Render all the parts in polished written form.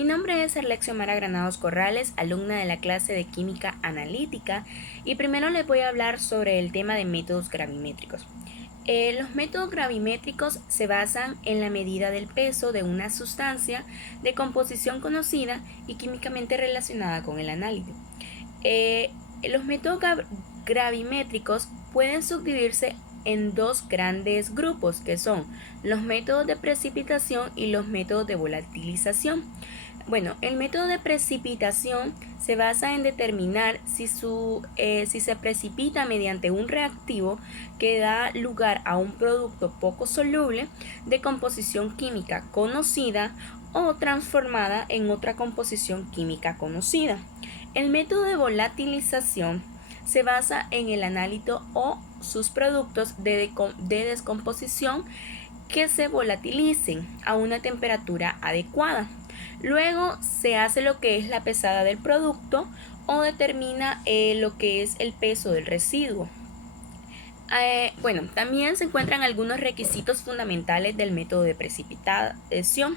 Mi nombre es Arlexio Mara Granados Corrales, alumna de la clase de Química Analítica, y primero les voy a hablar sobre el tema de métodos gravimétricos. Los métodos gravimétricos se basan en la medida del peso de una sustancia de composición conocida y químicamente relacionada con el análisis. Los métodos gravimétricos pueden subdividirse en dos grandes grupos, que son los métodos de precipitación y los métodos de volatilización. Bueno, el método de precipitación se basa en determinar si se precipita mediante un reactivo que da lugar a un producto poco soluble de composición química conocida o transformada en otra composición química conocida. El método de volatilización se basa en el analito o sus productos de descomposición que se volatilicen a una temperatura adecuada. Luego se hace lo que es la pesada del producto o determina lo que es el peso del residuo. También se encuentran algunos requisitos fundamentales del método de precipitación.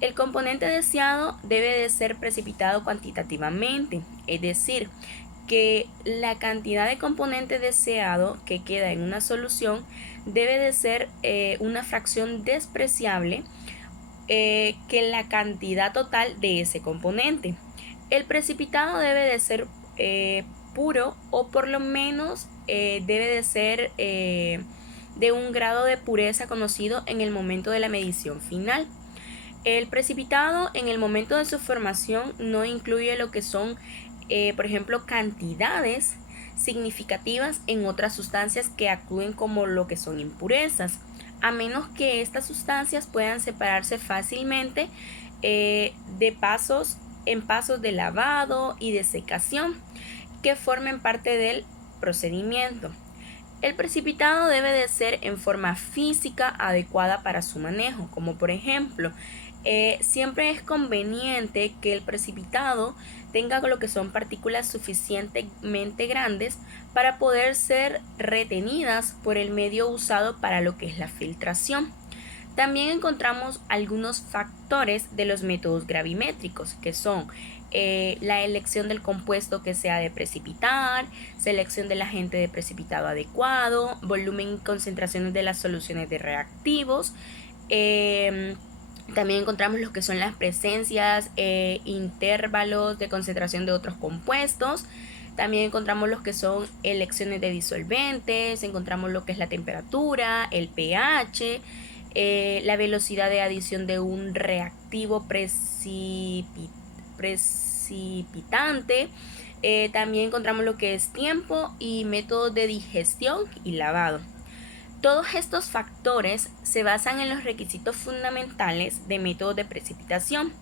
El componente deseado debe de ser precipitado cuantitativamente, es decir, que la cantidad de componente deseado que queda en una solución debe de ser una fracción despreciable que la cantidad total de ese componente. El precipitado debe de ser puro, o por lo menos debe de ser de un grado de pureza conocido en el momento de la medición final. El precipitado en el momento de su formación no incluye lo que son, por ejemplo, cantidades significativas en otras sustancias que actúen como lo que son impurezas, a menos que estas sustancias puedan separarse fácilmente en pasos de lavado y de secación que formen parte del procedimiento. El precipitado debe de ser en forma física adecuada para su manejo, como por ejemplo, siempre es conveniente que el precipitado tenga lo que son partículas suficientemente grandes para poder ser retenidas por el medio usado para lo que es la filtración. También encontramos algunos factores de los métodos gravimétricos, que son la elección del compuesto que se ha de precipitar, selección del agente de precipitado adecuado, volumen y concentraciones de las soluciones de reactivos. También encontramos lo que son las presencias, intervalos de concentración de otros compuestos. También encontramos lo que son elecciones de disolventes, encontramos lo que es la temperatura, el pH, la velocidad de adición de un reactivo precipitante. También encontramos lo que es tiempo y métodos de digestión y lavado. Todos estos factores se basan en los requisitos fundamentales de métodos de precipitación.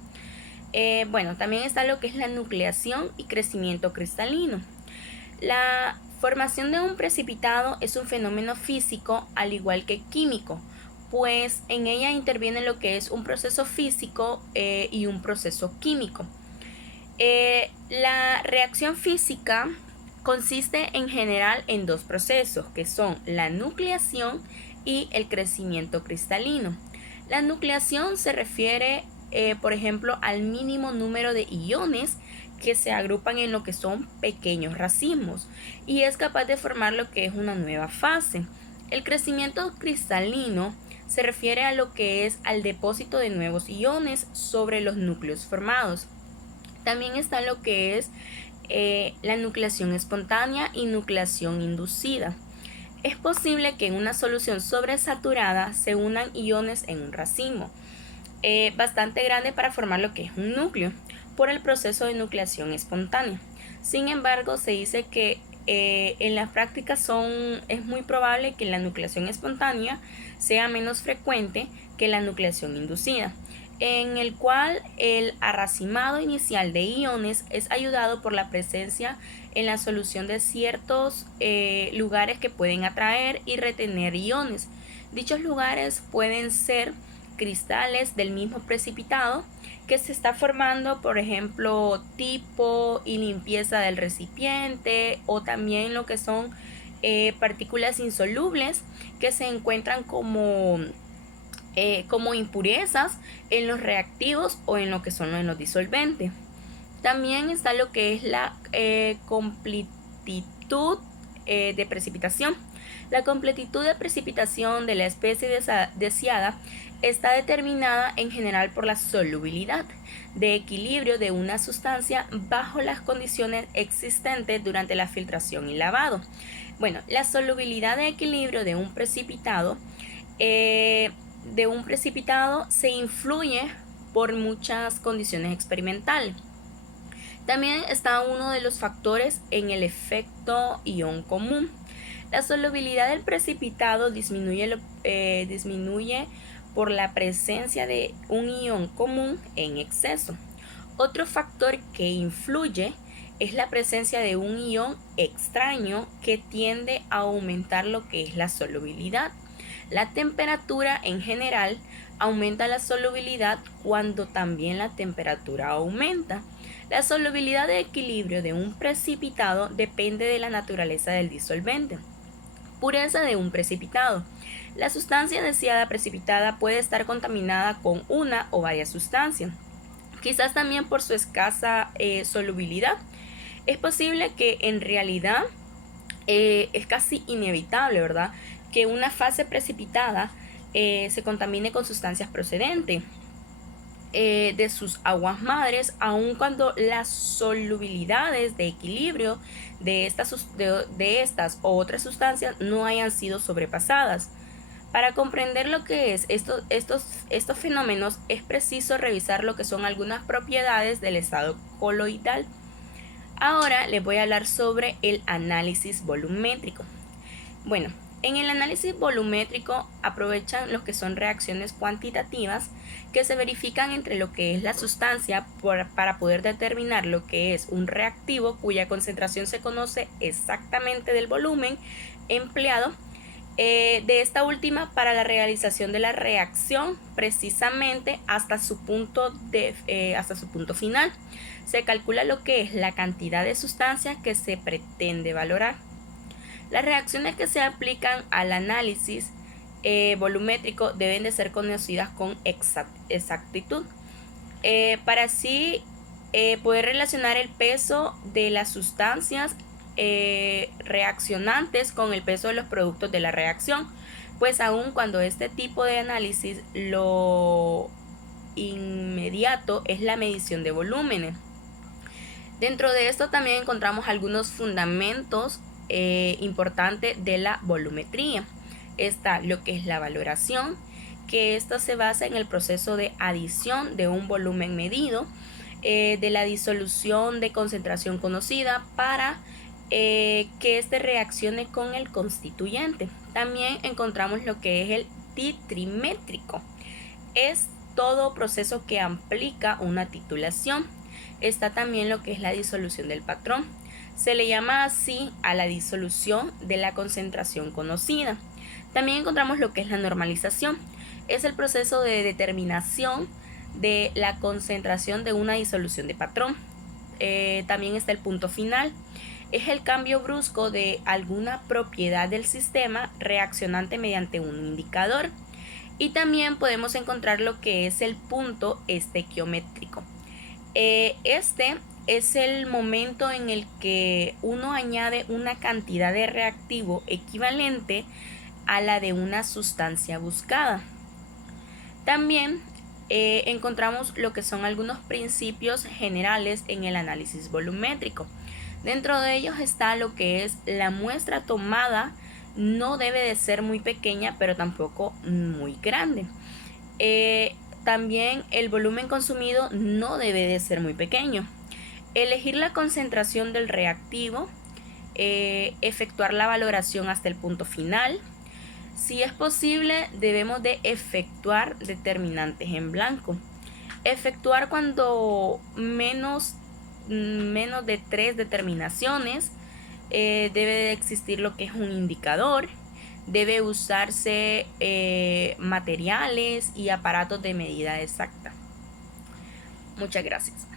También está lo que es la nucleación y crecimiento cristalino. La formación de un precipitado es un fenómeno físico al igual que químico, pues en ella interviene lo que es un proceso físico y un proceso químico. La reacción física consiste en general en dos procesos, que son la nucleación y el crecimiento cristalino. La nucleación se refiere, por ejemplo, al mínimo número de iones que se agrupan en lo que son pequeños racimos y es capaz de formar lo que es una nueva fase. El crecimiento cristalino se refiere a lo que es al depósito de nuevos iones sobre los núcleos formados. También está lo que es la nucleación espontánea y nucleación inducida. Es posible que en una solución sobresaturada se unan iones en un racimo bastante grande para formar lo que es un núcleo por el proceso de nucleación espontánea. Sin embargo, se dice que en la práctica es muy probable que la nucleación espontánea sea menos frecuente que la nucleación inducida, en el cual el arracimado inicial de iones es ayudado por la presencia en la solución de ciertos lugares que pueden atraer y retener iones. Dichos lugares pueden ser cristales del mismo precipitado que se está formando, por ejemplo, tipo y limpieza del recipiente, o también lo que son partículas insolubles que se encuentran como como impurezas en los reactivos o en lo que son en los disolventes. También está lo que es la completitud de precipitación. La completitud de precipitación de la especie deseada está determinada en general por la solubilidad de equilibrio de una sustancia bajo las condiciones existentes durante la filtración y lavado. Bueno, la solubilidad de equilibrio de un precipitado se influye por muchas condiciones experimentales. También está uno de los factores en el efecto ion común. La solubilidad del precipitado disminuye por la presencia de un ion común en exceso. Otro factor que influye es la presencia de un ion extraño que tiende a aumentar lo que es la solubilidad. La temperatura en general aumenta la solubilidad cuando también la temperatura aumenta. La solubilidad de equilibrio de un precipitado depende de la naturaleza del disolvente. Pureza de un precipitado. La sustancia deseada precipitada puede estar contaminada con una o varias sustancias, quizás también por su escasa solubilidad. Es posible que en realidad es casi inevitable, ¿verdad?, que una fase precipitada se contamine con sustancias procedentes de sus aguas madres, aun cuando las solubilidades de equilibrio de estas o otras sustancias no hayan sido sobrepasadas. Para comprender lo que es estos fenómenos es preciso revisar lo que son algunas propiedades del estado coloidal. Ahora les voy a hablar sobre el análisis volumétrico. Bueno, en el análisis volumétrico aprovechan lo que son reacciones cuantitativas que se verifican entre lo que es la sustancia para poder determinar lo que es un reactivo cuya concentración se conoce exactamente del volumen empleado de esta última para la realización de la reacción precisamente hasta su punto final. Se calcula lo que es la cantidad de sustancia que se pretende valorar. Las reacciones que se aplican al análisis volumétrico deben de ser conocidas con exactitud para así poder relacionar el peso de las sustancias reaccionantes con el peso de los productos de la reacción, pues aun cuando este tipo de análisis lo inmediato es la medición de volúmenes. Dentro de esto también encontramos algunos fundamentos importante de la volumetría. Está lo que es la valoración, que esta se basa en el proceso de adición de un volumen medido, de la disolución de concentración conocida para que éste reaccione con el constituyente. También encontramos lo que es el titrimétrico. Es todo proceso que aplica una titulación. Está también lo que es la disolución del patrón. Se le llama así a la disolución de la concentración conocida. También encontramos lo que es la normalización. Es el proceso de determinación de la concentración de una disolución de patrón. También está el punto final. Es el cambio brusco de alguna propiedad del sistema reaccionante mediante un indicador. Y también podemos encontrar lo que es el punto estequiométrico. Este es el momento en el que uno añade una cantidad de reactivo equivalente a la de una sustancia buscada. También encontramos lo que son algunos principios generales en el análisis volumétrico. Dentro de ellos está lo que es la muestra tomada no debe de ser muy pequeña, pero tampoco muy grande. También el volumen consumido no debe de ser muy pequeño. Elegir la concentración del reactivo, efectuar la valoración hasta el punto final. Si es posible, debemos de efectuar determinantes en blanco. Efectuar cuando menos de 3 determinaciones. Debe de existir lo que es un indicador. Debe usarse materiales y aparatos de medida exacta. Muchas gracias.